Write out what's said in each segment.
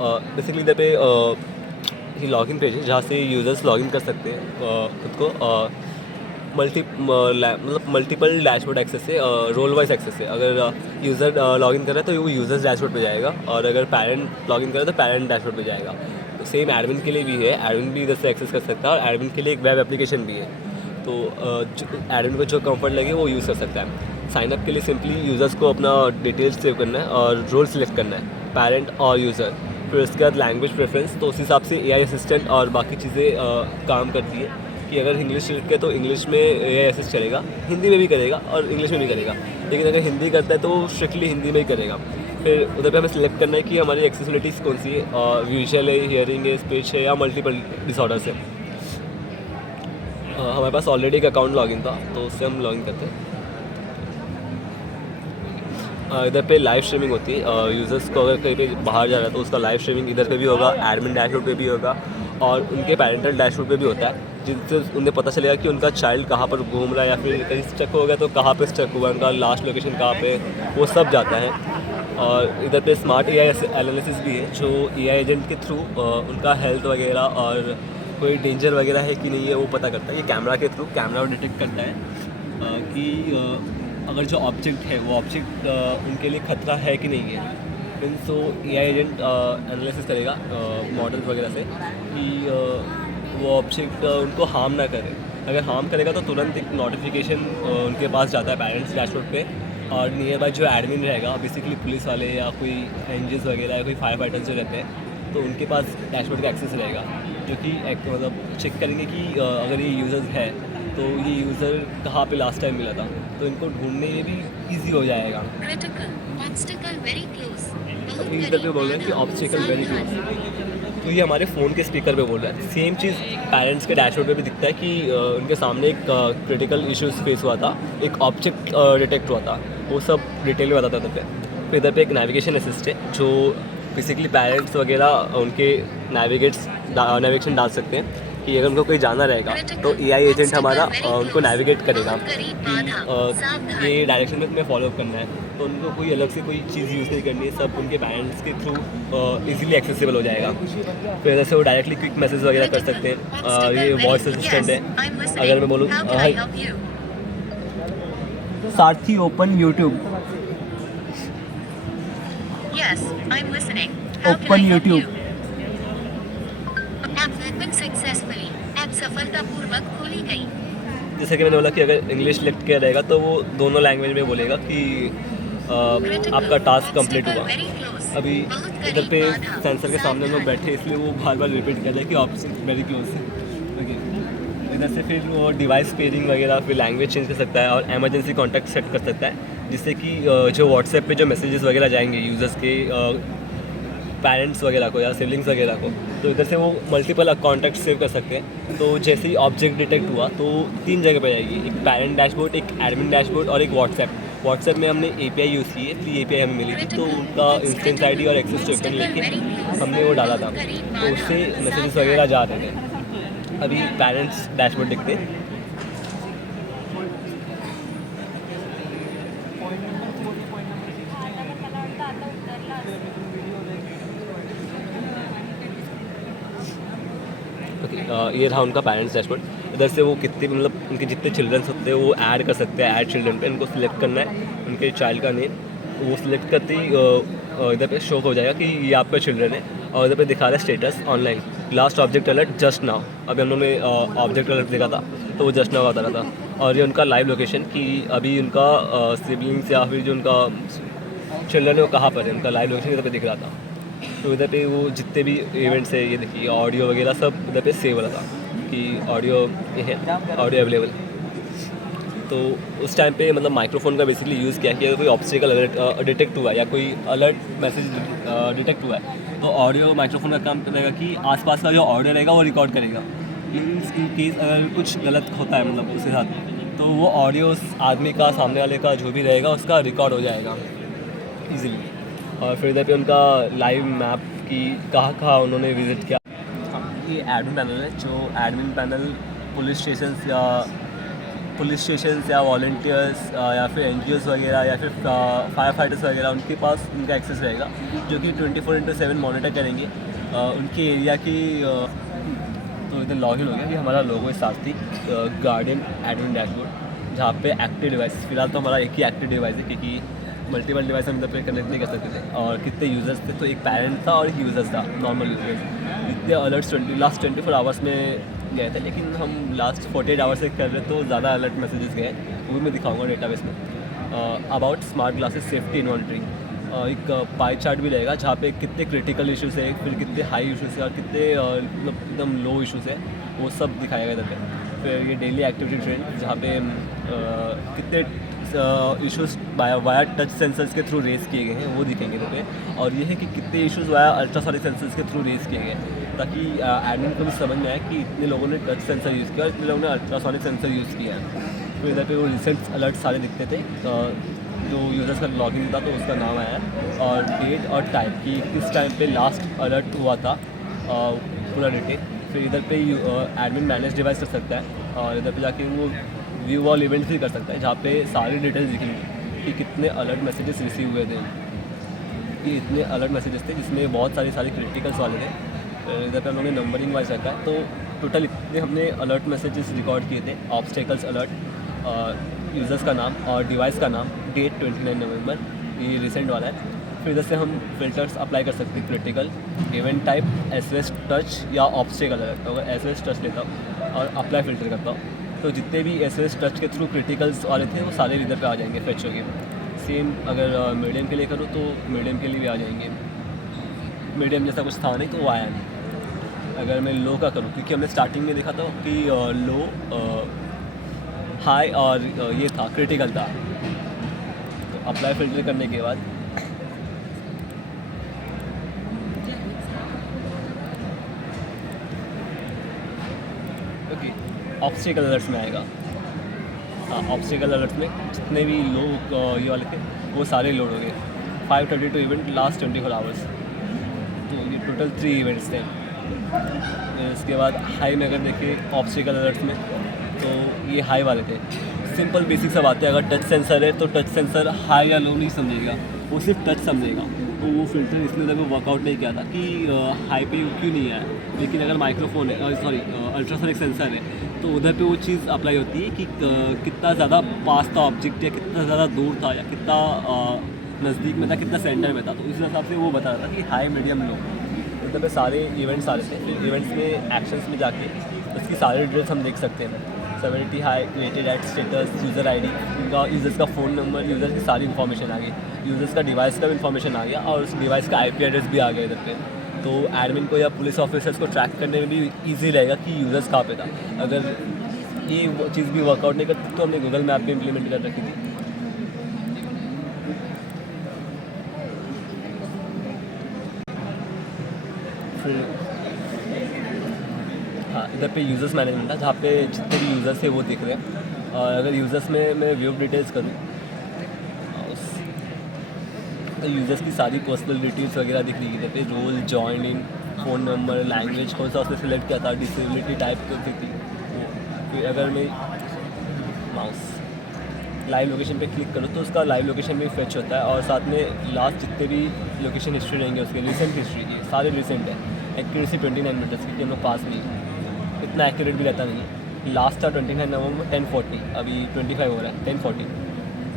Basically इधर पे ये लॉगिन पेज है जहाँ से यूज़र्स लॉगिन कर सकते हैं खुद को मतलब मल्टीपल डैशबोर्ड एक्सेस से, रोल वाइज एक्सेस से। अगर यूज़र लॉगिन कर रहा है तो वो यूज़र्स डैशबोर्ड पे जाएगा, और अगर पेरेंट लॉगिन कर रहा है तो पेरेंट डैशबोर्ड पे जाएगा। तो सेम एडमिन के लिए भी है, एडमिन भी इधर से एक्सेस कर सकता है, और एडमिन के लिए एक वेब एप्लीकेशन भी है। तो एडमिन को जो कंफर्ट लगे वो यूज़ कर सकता है। साइनअप के लिए सिंपली यूज़र्स को अपना डिटेल्स सेव करना है और रोल सिलेक्ट करना है, पेरेंट और यूज़र। फिर उसके बाद लैंग्वेज प्रेफरेंस, तो उस हिसाब से एआई असिस्टेंट और बाकी चीज़ें काम करती है कि अगर इंग्लिश सिलेक्ट है तो इंग्लिश में एआई असिस्ट करेगा, हिंदी में भी करेगा और इंग्लिश में भी करेगा। लेकिन अगर हिंदी करता है तो स्ट्रिक्टली हिंदी में ही करेगा। फिर उधर पे हमें सिलेक्ट करना है कि हमारी एक्सेसिबिलिटीज़ कौन सी है, विजुअल है, हियरिंग है, स्पीच है, या मल्टीपल डिसऑर्डर्स है। हमारे पास ऑलरेडी एक अकाउंट लॉगिन था तो उससे हम लॉगिन करते हैं। इधर पे लाइव स्ट्रीमिंग होती है। यूज़र्स को अगर कहीं पे बाहर जा रहा है तो उसका लाइव स्ट्रीमिंग इधर पे भी होगा, एडमिन डैशबोर्ड पे भी होगा, और उनके पेरेंटल डैशबोर्ड पे भी होता है, जिनसे उन्हें पता चलेगा कि उनका चाइल्ड कहाँ पर घूम रहा है, या फिर कहीं स्टक हो गया तो कहाँ पे स्टक हुआ, उनका लास्ट लोकेशन कहाँ पे, वो सब जाता है। और इधर पे स्मार्ट एआई एनालिसिस भी है, जो एआई एजेंट के थ्रू उनका हेल्थ वगैरह और कोई डेंजर वगैरह है कि नहीं है वो पता करता है। ये कैमरा के थ्रू कैमरा डिटेक्ट करता है कि अगर जो ऑब्जेक्ट है वो ऑब्जेक्ट उनके लिए खतरा है कि नहीं है। फिर सो एआई एजेंट एनालिसिस करेगा मॉडल्स वगैरह से कि वो ऑब्जेक्ट उनको हार्म ना करे। अगर हार्म करेगा तो तुरंत एक नोटिफिकेशन उनके पास जाता है पेरेंट्स डैशबोर्ड पे, और नियर बाय जो एडमिन रहेगा, बेसिकली पुलिस वाले या कोई एनजीओ वगैरह या कोई फायर फाइटर्स जो रहते हैं, तो उनके पास डैशबोर्ड का एक्सेस रहेगा, जो कि मतलब चेक करेंगे कि अगर ये यूज़र्स है तो ये यूज़र कहाँ पे लास्ट टाइम मिला था, तो इनको ढूंढने ये भी इजी हो जाएगा। अभी इधर पे बोल रहे हैं कि ऑब्स्टिकल वेरी क्लोज, तो ये हमारे फ़ोन के स्पीकर पे बोल रहा है। सेम चीज़ पेरेंट्स के डैशबोर्ड पे भी दिखता है कि उनके सामने एक क्रिटिकल इश्यूज फेस हुआ था, एक ऑब्जेक्ट डिटेक्ट हुआ था, वो सब डिटेल में बताता था इधर पे। फिर इधर पे एक नेविगेशन असिस्ट है, जो बेसिकली पेरेंट्स वगैरह उनके नेविगेशन डाल सकते हैं कि अगर उनको कहीं जाना रहेगा तो एआई एजेंट हमारा उनको नेविगेट करेगा कि ये डायरेक्शन में तुम्हें फॉलो अप करना है, तो उनको कोई अलग से कोई चीज़ यूज़ नहीं करनी है, सब उनके पेरेंट्स के थ्रू इजीली एक्सेसिबल हो जाएगा। फिर जैसे वो डायरेक्टली क्विक मैसेज वगैरह कर सकते हैं। ये वॉइस असिस्टेंट है। अगर मैं बोलूँ सारथी ओपन यूट्यूब, ओपन यूट्यूब, सफलतापूर्वक खोली गई। जैसे कि मैंने बोला कि अगर इंग्लिश सिलेक्ट किया रहेगा तो वो दोनों लैंग्वेज में बोलेगा कि आपका टास्क कंप्लीट हुआ। अभी इधर पे सेंसर के सामने लोग बैठे इसलिए वो बार बार रिपीट कर रहे हैं कि ऑप्शन वेरी क्लोज है। ओके, इधर से फिर वो डिवाइस पेयरिंग वगैरह, फिर लैंग्वेज चेंज कर सकता है और इमरजेंसी कॉन्टैक्ट सेट कर सकता है, जिससे कि जो व्हाट्सएप पे जो मैसेजेस वगैरह जाएंगे यूज़र्स के पेरेंट्स वगैरह को या सिबलिंग्स वगैरह को, तो इधर से वो मल्टीपल कॉन्टैक्ट सेव कर सकते हैं। तो जैसे ही ऑब्जेक्ट डिटेक्ट हुआ तो 3 जगह पे जाएगी, एक पेरेंट डैशबोर्ड, एक एडमिन डैशबोर्ड और एक व्हाट्सएप में हमने एपीआई यूज़ की है, फ्री एपीआई हमें मिली थी, तो उनका इंस्टेंस आईडी और एक्सेस टोकन लेके हमने वो डाला था, तो उससे मैसेजेस वगैरह जा रहे थे। अभी पेरेंट्स डैशबोर्ड देखते हैं। ये रहा उनका पेरेंट्स डैशबोर्ड। इधर से वो कितने मतलब उनके जितने चिल्ड्रंस होते हैं वो ऐड कर सकते हैं, ऐड चिल्ड्रन पे इनको सिलेक्ट करना है, उनके चाइल्ड का नेम, वो सिलेक्ट करते ही इधर पे शो हो जाएगा कि ये आपका चिल्ड्रन है, और इधर पे दिखा रहा है status online, last object alert just now. अभी हम लोगों ने ऑब्जेक्ट अलर्ट देखा था तो वो जस्ट नाउ बता रहा था, और ये उनका लाइव लोकेशन कि अभी उनका सिबलिंग्स या फिर जो उनका चिल्ड्रन है वो कहाँ पर है, उनका लाइव लोकेशन इधर पे दिख रहा था। तो इधर पे वो जितने भी इवेंट्स है, ये देखिए ऑडियो वगैरह सब इधर पे सेव हो रहा था कि ऑडियो है, ऑडियो अवेलेबल। तो उस टाइम पे मतलब माइक्रोफोन का बेसिकली यूज़ किया कि अगर कोई ऑब्स्टिकल अलर्ट डिटेक्ट हुआ है या कोई अलर्ट मैसेज डिटेक्ट हुआ है, तो ऑडियो माइक्रोफोन का काम करेगा कि आसपास का जो ऑडियो रहेगा वो रिकॉर्ड करेगा। इन केस अगर कुछ गलत होता है मतलब उसके साथ, तो वो ऑडियो उस आदमी का, सामने वाले का जो भी रहेगा उसका रिकॉर्ड हो जाएगा ईजिली। और फिर इधर पे उनका लाइव मैप की कहाँ कहाँ उन्होंने विज़िट किया। ये एडमिन पैनल है, जो एडमिन पैनल पुलिस स्टेशन या पुलिस स्टेशन या वॉल्टियर्स या फिर NGOs वगैरह या फिर फायर फाइटर्स वगैरह, उनके पास उनका एक्सेस रहेगा, जो कि 24/7 मॉनिटर करेंगे उनके एरिया की। तो इधर लॉगिन हो गया कि हमारा लोगो साथ थी गार्डियन एडमिन डैशबोर्ड, जहाँ पे एक्टिव डिवाइस, फिलहाल तो हमारा एक ही एक्टिव डिवाइस है क्योंकि मल्टीपल डिवाइस हम इधर पे कनेक्ट नहीं कर सकते थे। और कितने यूज़र्स थे, तो एक पेरेंट था और एक यूज़र्स था, नॉर्मल यूज़र्स। इतने अलर्ट्स लास्ट 24 आवर्स में गए थे, लेकिन हम लास्ट 48 आवर्स से कर रहे तो ज़्यादा अलर्ट मैसेजेस गए, वो भी मैं दिखाऊंगा डेटाबेस में। About smart glasses safety inventory, एक पाई चार्ट भी रहेगा जहाँ पे कितने क्रिटिकल इश्यूज़ है, फिर कितने हाई इश्यूज़ है और कितने मतलब एकदम लो इश्यूज़ है, वो सब दिखाएगा इधर पे। फिर ये डेली एक्टिविटी ट्रेंड, जहाँ पे कितने इश्यूज़ वाया टच सेंसर्स के थ्रू रेस किए गए हैं, वो दिखेंगे इधर पे। और ये है कि कितने इश्यूज़ वाया अल्ट्रासोनिक सेंसर्स के थ्रू रेस किए गए हैं, ताकि एडमिन को भी समझ में आए कि इतने लोगों ने टच सेंसर यूज़ किया और इतने लोगों ने अल्ट्रासोनिक सेंसर यूज़ किया है। तो इधर पे वो रिसेंट अलर्ट सारे दिखते थे, जो यूज़र्स का लॉगिन था तो उसका नाम आया, और डेट और टाइम कि किस टाइम पे लास्ट अलर्ट हुआ था, पूरा डिटेल। फिर इधर पे एडमिन मैनेज डिवाइस कर सकता है, और इधर पे जाके वो व्यू ऑल इवेंट्स भी कर सकता है, जहाँ पे सारी डिटेल्स दिखेंगी कि कितने अलर्ट मैसेजेस रिसीव हुए थे, कि इतने अलर्ट मैसेजेस थे जिसमें बहुत सारे क्रिटिकल्स वाले थे। इधर पे हम लोगों ने नंबरिंग वाइज रखा है, तो टोटल इतने हमने अलर्ट मैसेजेस रिकॉर्ड किए थे। ऑब्स्टेकल्स अलर्ट, यूज़र्स का नाम और डिवाइस का नाम, डेट 29 नवंबर, ये रिसेंट वाला है। फिर इधर से हम फिल्टर्स अप्लाई कर सकते हैं, critical, event type, SOS touch या ऑब्स्टेकल अलर्ट। अगर SOS टच लेता हूँ और अप्लाई फ़िल्टर करता हूँ, तो जितने भी SOS टच के थ्रू क्रिटिकल्स वाले थे वो सारे इधर पे आ जाएंगे, फेच हो गए। सेम अगर मीडियम के लिए करूँ तो मीडियम के लिए भी आ जाएंगे। मीडियम जैसा कुछ था नहीं तो वो आया नहीं। अगर मैं लो का करूँ, क्योंकि हमने स्टार्टिंग में देखा था कि लो, हाई और ये था क्रिटिकल था, तो अप्लाई फ़िल्टर करने के बाद ओके ऑब्स्टेकल अलर्ट्स में आएगा। हाँ, ऑब्स्टेकल अलर्ट्स में जितने भी लोग ये वाले थे वो सारे लोड हो गए। 532 इवेंट लास्ट 24 आवर्स, तो ये टोटल 3 इवेंट्स थे। इसके बाद हाई में अगर देखें ऑब्स्टेकल अलर्ट्स में, तो ये हाई वाले थे। सिंपल बेसिक सब आते हैं। अगर टच सेंसर है तो टच सेंसर हाई या लो नहीं समझेगा, वो सिर्फ टच समझेगा, तो वो फिल्टर इसलिए तक वर्कआउट नहीं किया था कि हाई पे क्यों नहीं आया। लेकिन अगर माइक्रोफोन है, सॉरी अल्ट्रासोनिक सेंसर है, तो उधर पे वो चीज़ अप्लाई होती है कि कितना ज़्यादा पास था ऑब्जेक्ट, या कितना ज़्यादा दूर था, या कितना नज़दीक में था, कितना सेंटर में था, तो उस हिसाब से वो बता रहा था कि हाई, मीडियम, लो। उधर पे सारे इवेंट्स आ रहे थे। फिर इवेंट्स में एक्शंस में जाके उसकी सारी डिटेल्स हम देख सकते हैं। Severity, high, created at, status, user ID, उनका यूज़र्स का फ़ोन नंबर, यूज़र की सारी इन्फॉर्मेशन आ गई, यूज़र्स का डिवाइस का भी इन्फॉर्मेशन आ गया, और उस डिवाइस का IP एड्रेस भी आ गया इधर पे। तो एडमिन को या पुलिस ऑफिसर्स को ट्रैक करने में भी ईजी रहेगा कि यूज़र्स कहाँ पे था। अगर ये चीज़ भी वर्कआउट नहीं करती तो हमने गूगल मैप भी इम्प्लीमेंट कर रखी थी। फिर हाँ, इधर पे यूज़र्स मैनेजमेंट था, जहाँ पे जितने भी यूज़र्स थे वो दिख रहे हैं। और अगर यूज़र्स में मैं व्यू डिटेल्स करूँ, यूज़र्स की सारी पर्सनल डिटेल्स वगैरह दिख रही है इधर पे। Roll, joining, phone number, language कौन सा उसने सिलेक्ट किया था, डिसेबिलिटी टाइप की थी वो। फिर अगर मैं माउस लाइव लोकेशन पे क्लिक करूँ तो उसका लाइव लोकेशन भी फेच होता है, और साथ में लास्ट जितने भी लोकेशन हिस्ट्री रहेंगे उसके रिसेंट हिस्ट्री की सारे रिसेंट है। एक्यूरेसी 29 मिनट्स की, हम लोग पास नहीं, इतना एक्यूरेट भी रहता नहीं है। लास्ट था 29 नवंबर 10:40, अभी 25 हो रहा है 10:40।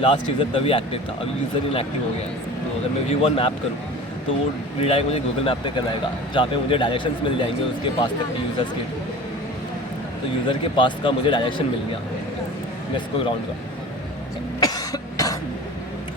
लास्ट यूज़र तभी एक्टिव था, अभी यूज़र इनएक्टिव हो गया है। तो अगर मैं व्यू ऑन मैप करूँ तो वो रिडायरेक्ट मुझे गूगल मैप पे कराएगा, जहाँ पे मुझे डायरेक्शंस मिल जाएंगे उसके पास तक के यूज़र्स के। तो यूज़र के पास का मुझे डायरेक्शन मिल गया नेस्को ग्राउंड का,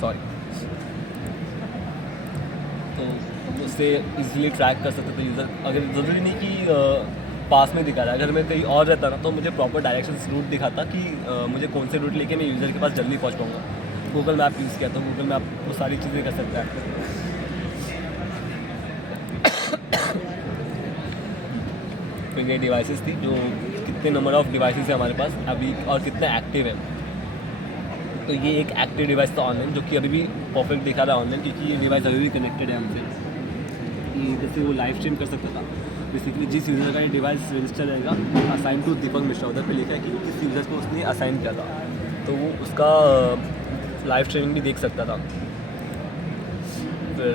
सॉरी। तो उससे इजीली ट्रैक कर सकते थे यूज़र। अगर ज़रूरी नहीं कि पास में दिखा रहा है, अगर मैं कहीं और रहता ना तो मुझे प्रॉपर डायरेक्शंस रूट दिखाता कि मुझे कौन से रूट लेके मैं यूज़र के पास जल्दी पहुंच पाऊँगा। गूगल मैप यूज़ किया तो गूगल मैप वो सारी चीज़ें कर सकता है। तो ये डिवाइसेस थी, जो कितने नंबर ऑफ़ डिवाइसेस है हमारे पास अभी और कितने एक्टिव है। तो ये एक एक्टिव डिवाइस था ऑनलाइन, जो कि अभी भी परफेक्ट दिखा रहा है ऑनलाइन, क्योंकि ये डिवाइस अभी भी कनेक्टेड है हमसे। कि जैसे वो लाइव स्ट्रीम कर सकता था। बेसिकली जिस यूज़र का ये डिवाइस रजिस्टर रहेगा असाइन टू दीपक मिश्रा, उधर पे लिखा है कि किस यूज़र को उसने असाइन किया था, तो वो उसका लाइव स्ट्रीमिंग भी देख सकता था। फिर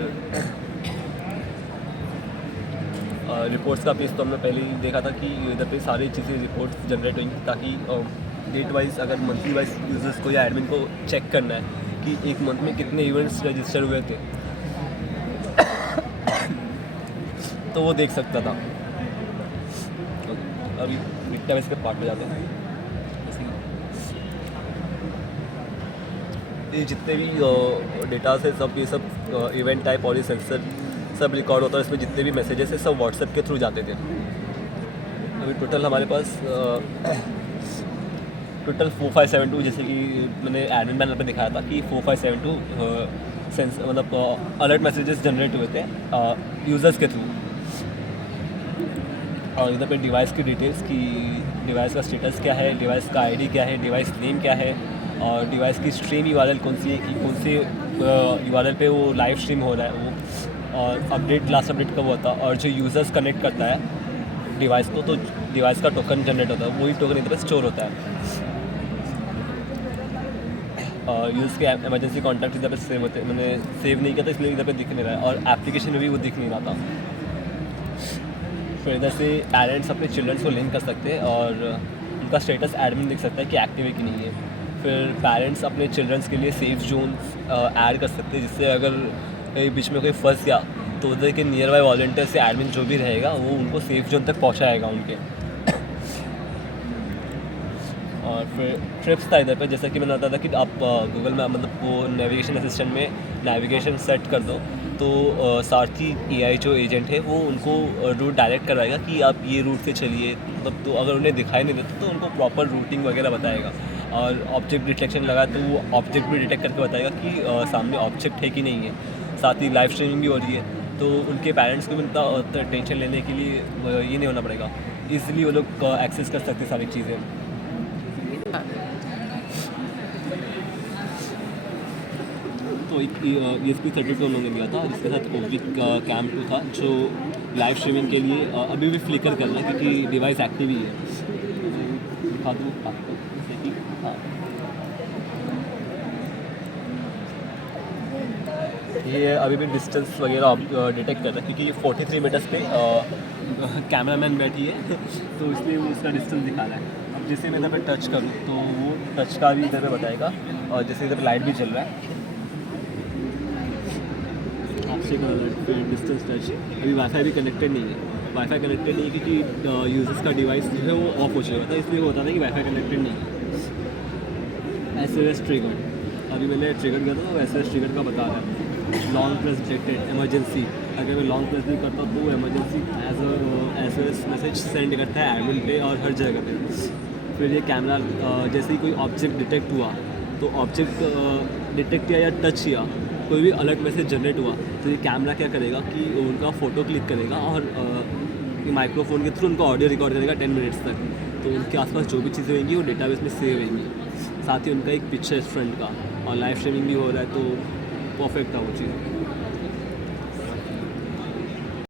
रिपोर्ट्स का पेज तो हमने पहले ही देखा था कि इधर पे सारी चीज़ें रिपोर्ट्स जनरेट होंगी, ताकि डेट वाइज अगर मंथली वाइज यूज़र्स को या एडमिन को चेक करना है कि एक मंथ में कितने इवेंट्स रजिस्टर हुए थे तो वो देख सकता था। अभी डेटाबेस के पार्ट में जाते हैं। ये जितने भी डेटास है सब, ये सब इवेंट टाइप और ये सेंसर सब रिकॉर्ड होता है। इसमें जितने भी मैसेजेस है सब व्हाट्सएप के थ्रू जाते थे। अभी टोटल हमारे पास टोटल 4572, जैसे कि मैंने एडमिन पैनल पे दिखाया था कि 4572 सेंस मतलब अलर्ट मैसेजेस जनरेट हुए थे यूज़र्स के थ्रू। और इधर पे डिवाइस की डिटेल्स की, डिवाइस का स्टेटस क्या है, डिवाइस का आईडी क्या है, डिवाइस नेम क्या है, और डिवाइस की स्ट्रीम यूआरएल कौन सी है, कि कौन से यूआरएल पे वो लाइव स्ट्रीम हो रहा है वो, और अपडेट लास्ट अपडेट कब होता है, और जो यूज़र्स कनेक्ट करता है डिवाइस को तो डिवाइस का टोकन जनरेट होता है, वही टोकन इधर पे स्टोर होता है। और यूज़ के इमरजेंसी कॉन्टैक्ट इधर पे सेव होते हैं, मैंने सेव नहीं किया था इसलिए इधर पे दिख नहीं रहा है, और एप्लीकेशन में भी वो दिख नहीं रहा था। फिर इधर से पेरेंट्स अपने चिल्ड्रंस को लिंक कर सकते हैं और उनका स्टेटस एडमिन देख सकता है कि एक्टिव है कि नहीं है। फिर पेरेंट्स अपने चिल्ड्रंस के लिए सेफ जोन ऐड कर सकते हैं, जिससे अगर कहीं बीच में कोई फंस गया तो उधर के नियर बाय वॉलंटियर से एडमिन जो भी रहेगा वो उनको सेफ जोन तक पहुंचाएगा उनके। और फिर ट्रिप्स था इधर पे, जैसा कि मैंने बताया था कि आप गूगल में मतलब वो नेविगेशन असिस्टेंट में नेविगेशन सेट कर दो तो सारथी एआई जो एजेंट है वो उनको रूट डायरेक्ट करवाएगा कि आप ये रूट से चलिए, मतलब तो अगर उन्हें दिखाई नहीं देता तो उनको प्रॉपर रूटिंग वगैरह बताएगा। और ऑब्जेक्ट डिटेक्शन लगा तो वो ऑब्जेक्ट भी डिटेक्ट करके बताएगा कि सामने ऑब्जेक्ट है कि नहीं है। साथ ही लाइव स्ट्रीमिंग भी हो रही है तो उनके पेरेंट्स को भी उतना टेंशन लेने के लिए ये नहीं होना पड़ेगा, ईजिली वो लोग एक्सेस कर सकते सारी चीज़ें। तो एक ESP 32 हम लोगों ने लिया था, जिसके साथ ओब्लिक कैम 2 था जो लाइव स्ट्रीमिंग के लिए अभी भी फ्लिकर कर रहा है क्योंकि डिवाइस एक्टिव ही है। दिखा दूँ आपको जैसे कि ये अभी भी डिस्टेंस वगैरह डिटेक्ट कर रहा है क्योंकि ये 43 मीटर्स पे कैमरामैन बैठी है तो इसलिए वो उसका डिस्टेंस दिखा रहा है। अब जैसे मैं इधर पे टच करूँ तो वो टच का भी इधर पे बताएगा, और जैसे इधर लाइट भी चल रहा है आपसे फिर डिस्टेंस टच। अभी वाईफाई भी कनेक्टेड नहीं है, वाईफाई कनेक्टेड नहीं है क्योंकि यूजर्स का डिवाइस जो है वो ऑफ हो चुका था, इसलिए वो होता था कि वाईफाई कनेक्टेड नहीं है। SOS ट्रिगर अभी मैंने ट्रिगर किया था तो SOS ट्रिगर का बता रहा है। लॉन्ग प्रेस डिटेक्टेड इमरजेंसी, अगर मैं लॉन्ग प्रेस भी करता हूँ तो वो इमरजेंसी SOS मैसेज सेंड करता है एडमिन पे और हर जगह पे। फिर ये कैमरा जैसे ही कोई ऑब्जेक्ट डिटेक्ट हुआ तो ऑब्जेक्ट डिटेक्ट किया या टच किया, कोई भी अलर्ट मैसेज जनरेट हुआ तो ये कैमरा क्या करेगा कि उनका फ़ोटो क्लिक करेगा और माइक्रोफोन के थ्रू उनका ऑडियो रिकॉर्ड करेगा 10 मिनट्स तक। तो उनके आसपास जो भी चीज़ें होंगी वो डेटाबेस में सेव होंगी। साथ ही उनका एक पिक्चर फ्रंट का और लाइव स्ट्रीमिंग भी हो रहा है तो परफेक्ट था वो चीज़।